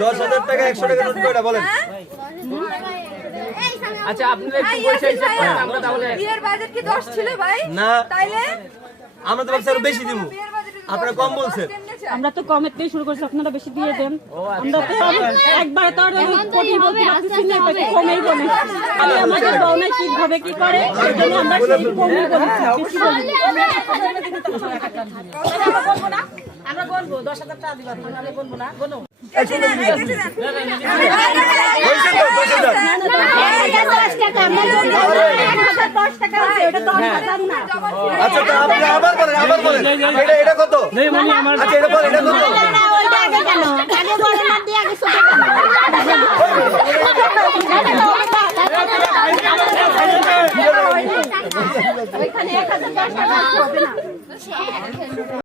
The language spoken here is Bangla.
দশ হাজার টাকা একশো টাকা নোট কয়টা বলেন? আচ্ছা আপনারা একটু পয়সা হিসাব করেন আমরা তাহলে বিয়ের বাজেট কি দশ ছিল ভাই? না। তাইলে? আমরা তো ভাবছি আরও বেশি দিব আপনারা কম বলছেন। আমরা তো কমের থেকে শুরু করছি আপনারা বেশি দিয়ে দেন আমরা তো একবারে তো আর কোটি বলতে পারতেছি না তো কমেই বলি আমি আমাদের বউনে কীভাবে কি করে আমরা সেই কমই বলেছি বেশি বলি আমরা বলব দশ হাজার টাকা দিবা নাহলে বলব না দশ আচ্ছা তো আপনি আবার বলেন আবার বলেন। এটা এটা কত? আচ্ছা এটা বলেন এটা কত? ওইখানে এক হাজার দশ টাকা হবে না।